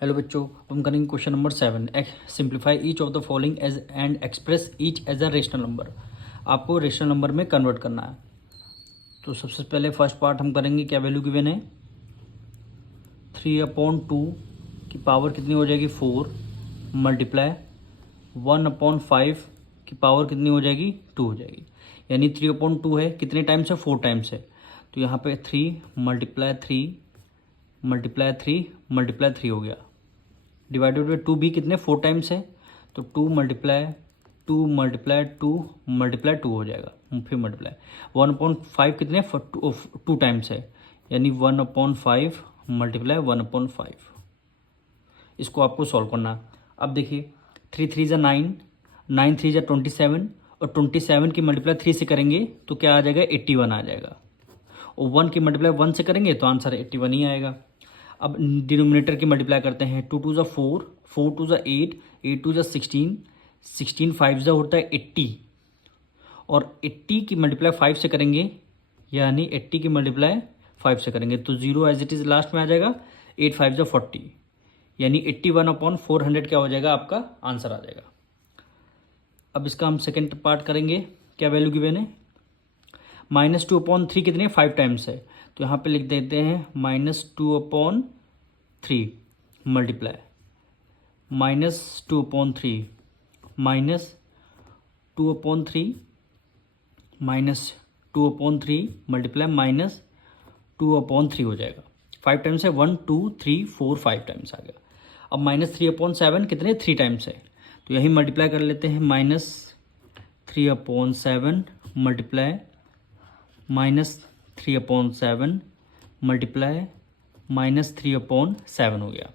Hello बच्चों, हम करेंगे question number 7। Simplify each of the following as and express each as a rational number. आपको rational number में convert करना है। तो सबसे पहले फर्स्ट पार्ट हम करेंगे, क्या वैल्यू गिवन है 3/2 की पावर कितनी हो जाएगी 4 मल्टीप्लाई 1/5 की पावर कितनी हो जाएगी 2 हो जाएगी। यानी 3/2 है, कितने टाइम्स है 4 टाइम्स है। तो यहाँ पे 3 मल्टीप्लाई 3 मल्टीप्लाई 3 मल्टीप्लाई 3 हो गया। डिवाइडेड बाई 2 भी कितने 4 टाइम्स है, तो 2 मल्टीप्लाई 2 मल्टीप्लाई 2 मल्टीप्लाई 2 हो जाएगा। फिर मल्टीप्लाई 1/5 कितने 2 टाइम्स है, यानी 1/5 मल्टीप्लाई 1/5। इसको आपको सॉल्व करना है। अब देखिए 3 3 ज़ा 9, 9 3 ज़ा 27 और 27 की मल्टीप्लाई 3 से करेंगे तो क्या आ जाएगा 81 आ जाएगा। और 1 की मल्टीप्लाई 1 से करेंगे तो आंसर 81 ही आएगा। अब डिनोमिनेटर की मल्टीप्लाई करते हैं, 2 2 ज़ा 4, 4 2 ज़ा 8, 8 2 ज़ा 16, 16 5 ज़ा होता है 80 और 80 की मल्टीप्लाई 5 से करेंगे, यानी 80 की मल्टीप्लाई 5 से करेंगे तो 0 एज इट इज़ लास्ट में आ जाएगा। 8 5 ज़ा 40, यानी 81/400 क्या हो जाएगा, आपका आंसर आ जाएगा। अब इसका हम सेकेंड पार्ट करेंगे, क्या वैल्यू गिवन है -2/3 कितने 5 टाइम्स है। तो यहाँ पे लिख देते हैं -2/3 मल्टीप्लाई -2/3 -2/3 -2/3 मल्टीप्लाई -2/3 हो जाएगा। 5 टाइम्स है, 1 2 3 4 5 टाइम्स आ गया। अब -3/7 कितने 3 टाइम्स है, तो यही मल्टीप्लाई कर लेते हैं। -3/7 मल्टीप्लाई -3/7 मल्टीप्लाई -3/7 हो गया।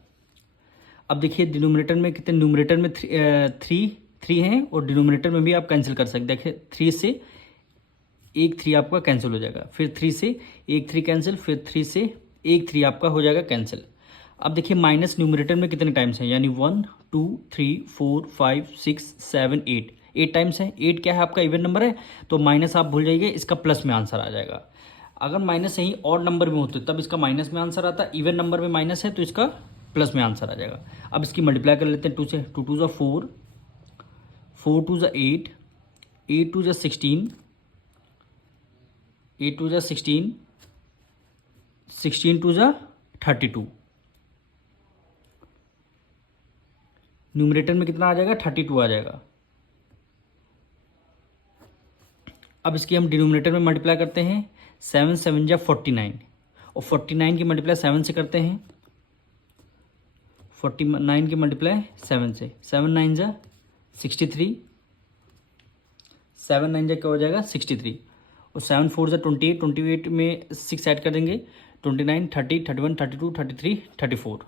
अब देखिए डिनोमिनेटर में कितने, न्यूमरेटर में 3 हैं और डिनोमिनेटर में भी आप कैंसिल कर सकते हैं। देखिए 3 से एक 3 आपका कैंसिल हो जाएगा, फिर 3 से एक 3 कैंसिल, फिर 3 से एक 3 आपका हो जाएगा कैंसिल। अब देखिए माइनस न्यूमरेटर में कितने टाइम्स हैं, यानी 1 2 3 4 5 6 7 8 8 टाइम्स है। 8 क्या है आपका इवन नंबर है, तो माइनस आप भूल जाइए, इसका प्लस में आंसर आ जाएगा। अगर माइनस यही और नंबर में होते तब इसका माइनस में आंसर आता, इवन नंबर में माइनस है तो इसका प्लस में आंसर आ जाएगा। अब इसकी मल्टीप्लाई कर लेते हैं 2 से, 2 2 ज़ा 4, 4 2 ज़ा 8, 8 2 ज़ा 16, 8 2 ज़ा 16, 16 2 ज़ा 32। न्यूमरेटर में कितना आ जाएगा 32 आ जाएगा। अब इसकी हम डिनोमिनेटर में मल्टीप्लाई करते हैं, 7 7 जा 49 और 49 की मल्टीप्लाई 7 से करते हैं। 49 की मल्टीप्लाई 7 से, 7 9 जा 63, 7 9 जा क्या हो जाएगा 63 और 7 4 जा 28, 28 में 6 ऐड कर देंगे, 29 30 31 32 33 34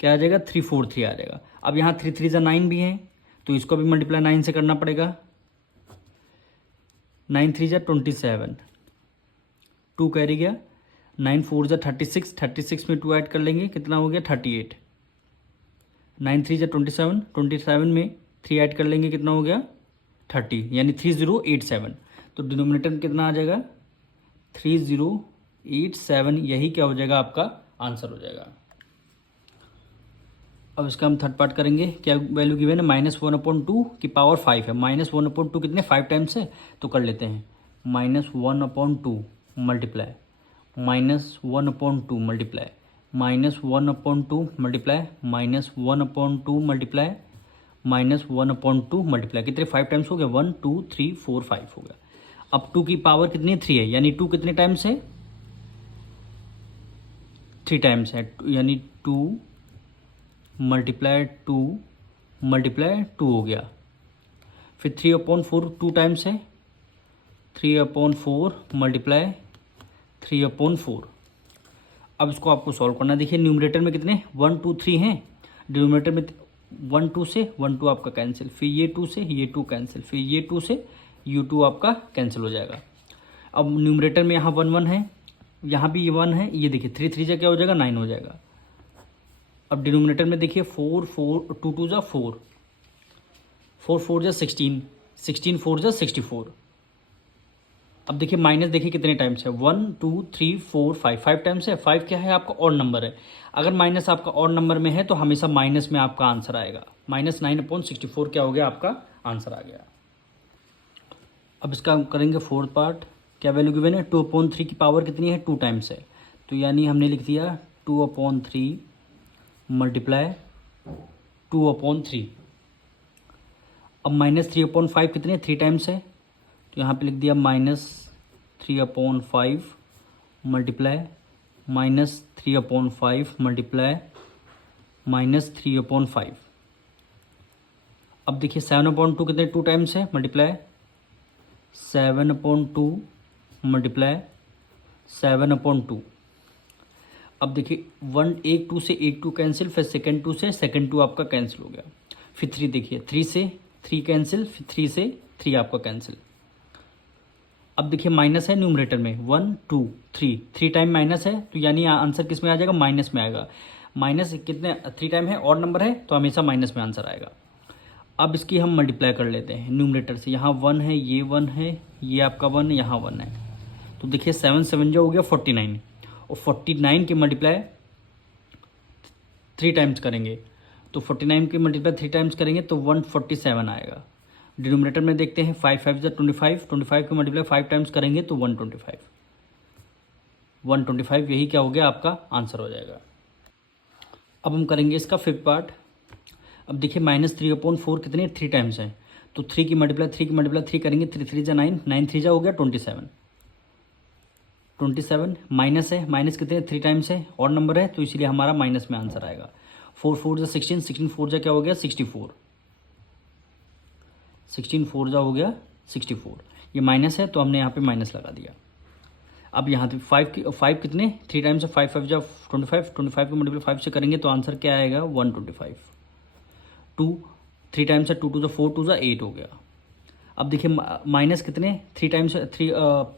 क्या आ जाएगा 343 आ जाएगा। अब यहाँ 3 3 जा 9 भी है तो इसको भी मल्टीप्लाई 9 से करना पड़ेगा। 9 3 जा 27, 2 कैरी गया, 9 4 जा 36, 36 में 2 ऐड कर लेंगे, कितना हो गया 38। 9 3 जा 27, 27 में 3 ऐड कर लेंगे, कितना हो गया 30, यानी 3087। तो डिनोमिनेटर में कितना आ जाएगा 3087, यही क्या हो जाएगा आपका आंसर हो जाएगा। अब इसका हम थर्ड पार्ट करेंगे, क्या वैल्यू गिवन है -1/2 की पावर 5 है। -1/2 कितने 5 टाइम्स है, तो कर लेते हैं -1/2 multiply -1/2 multiply -1/2 multiply -1/2 multiply -1/2 multiply, कितने 5 टाइम्स हो गए 1 2 3 4 5 हो गया। अब 2 की पावर कितनी 3 है, यानी 2 कितने टाइम्स है 3 टाइम्स है, यानी 2 मल्टीप्लाई 2 मल्टीप्लाई 2 हो गया। फिर 3/4 2 टाइम्स है, 3/4 मल्टीप्लाई 3/4। अब इसको आपको सॉल्व करना है। देखिए न्यूमरेटर में कितने 1 2 3 हैं, डिनोमिनेटर में 1 2 से 1 2 आपका कैंसिल, फिर ये 2 से ये 2 कैंसिल, फिर ये 2 से ये 2 आपका कैंसिल हो जाएगा। अब न्यूमरेटर में यहाँ 1 1 है, यहाँ भी ये 1 है, ये देखिए 3 3 से क्या हो जाएगा 9 हो जाएगा। अब डिनोमिनेटर में देखिए 4 4 2 2 जा 4, 4 4 जा 16, 16 4 जा 64, अब देखिए माइनस, देखिए कितने टाइम्स है, 1 2 3 4 5, 5 टाइम्स है। 5 क्या है आपका ऑड नंबर है। अगर माइनस आपका ऑड नंबर में है तो हमेशा माइनस में आपका आंसर आएगा। -9/64 क्या हो गया आपका आंसर आ गया। अब इसका हम करेंगे फोर्थ पार्ट। क्या वैल्यू गिवन है, 2/3 की पावर कितनी है, 2 टाइम्स है। तो यानी हमने लिख दिया 2/3 मल्टीप्लाई 2/3। अब -3/5 कितने, 3 टाइम्स है। तो यहाँ पे लिख दिया -3/5 मल्टीप्लाई -3/5 मल्टीप्लाई -3/5। अब देखिए 7/2 कितने, 2 टाइम्स है, मल्टीप्लाई 7/2 मल्टीप्लाई 7/2। अब देखिए 1 एक 2 से एक 2 कैंसिल, फिर सेकंड 2 से सेकंड 2 आपका कैंसिल हो गया। फिर 3 देखिए, 3 से 3 कैंसिल, फिर 3 से 3 आपका कैंसिल। अब देखिए माइनस है न्यूमरेटर में, 1 2 3, 3 टाइम माइनस है, तो यानी आंसर किस में आ जाएगा, माइनस में आएगा। माइनस कितने, 3 टाइम है, ऑड नंबर है, तो हमेशा माइनस में आंसर आएगा। अब इसकी हम मल्टीप्लाई कर लेते हैं न्यूमरेटर से। यहाँ 1 है, ये 1 है, ये आपका 1 है, यहाँ 1 है। तो देखिए 7 7 जो हो गया 49, और 49 के मल्टीप्लाई 3 टाइम्स करेंगे, तो 49 के मल्टीप्लाई 3 टाइम्स करेंगे तो 147 आएगा। डिनोमिनेटर में देखते हैं, 5 5 25, 25 के मल्टीप्लाई 5 टाइम्स करेंगे तो 125, 125 यही क्या हो गया आपका आंसर हो जाएगा। अब हम करेंगे इसका फिफ्थ पार्ट। अब देखिए -3/4 कितने, 3 टाइम्स है। तो 3 की मल्टीप्लाई 3 करेंगे, 3 3 जा 9, 9 3 जा हो गया 27, 27 माइनस है, माइनस कितने, 3 टाइम्स है, और नंबर है, तो इसीलिए हमारा माइनस में आंसर आएगा। 4 4 जा 16, 16 4 जा क्या हो गया 64, 16 4 जा हो गया 64। ये माइनस है तो हमने यहाँ पे माइनस लगा दिया। अब यहाँ पे 5 कितने, 3 टाइम्स है, 5 5 जा 25, 25 को मल्टीप्लाई 5 से करेंगे तो आंसर क्या आएगा 125। 2 3 टाइम्स है, 2 2 जा 4, 2 जा 8 हो गया। अब देखिए माइनस कितने, 3 टाइम्स 3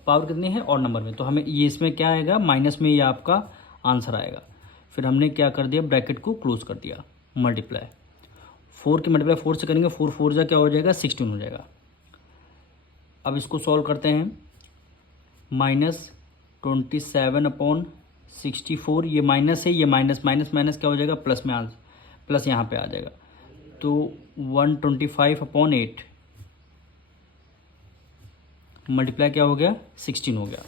पावर कितनी है और नंबर में, तो हमें ये इसमें क्या आएगा माइनस में, ये आपका आंसर आएगा। फिर हमने क्या कर दिया, ब्रैकेट को क्लोज कर दिया, मल्टीप्लाई 4 की मल्टीप्लाई 4 से करेंगे, 4 4 जा क्या हो जाएगा 16 हो जाएगा। अब इसको सॉल्व करते हैं, -27/64, ये माइनस है, ये माइनस माइनस माइनस क्या हो जाएगा प्लस में, आंसर प्लस यहाँ पे आ जाएगा, तो 125/8 मल्टीप्लाई क्या हो गया 16 हो गया।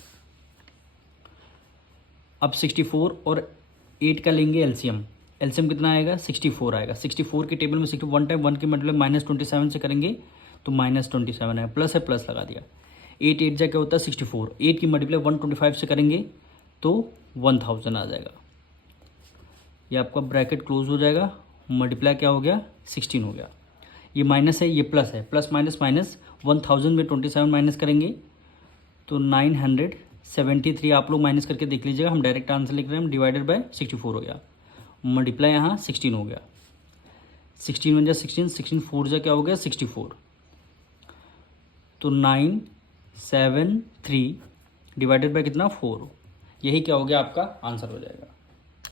अब 64 और 8 का लेंगे एलसीएम, एलसीएम कितना आएगा 64 आएगा। 64 के टेबल में 61 टाइम 1 के मल्टीप्लाई -27 से करेंगे तो -27 है, प्लस है, प्लस लगा दिया। 8 8 जा क्या होता है 64, 8 की मल्टीप्लाई 125 से करेंगे तो 1000 आ जाएगा। ये आपका ब्रैकेट क्लोज हो जाएगा, मल्टीप्लाई क्या हो गया 16 हो गया। ये माइनस है, ये प्लस है, प्लस माइनस माइनस, 1000 में 27 माइनस करेंगे तो 973 आप लोग माइनस करके देख लीजिएगा, हम डायरेक्ट आंसर लिख रहे हैं, डिवाइडेड बाय 64 हो गया, मल्टीप्लाई यहाँ 16 हो गया। 16 1 जा 16, 16 4 जा क्या हो गया 64, तो 973 डिवाइडेड बाय कितना 4, यही क्या हो गया आपका आंसर हो जाएगा।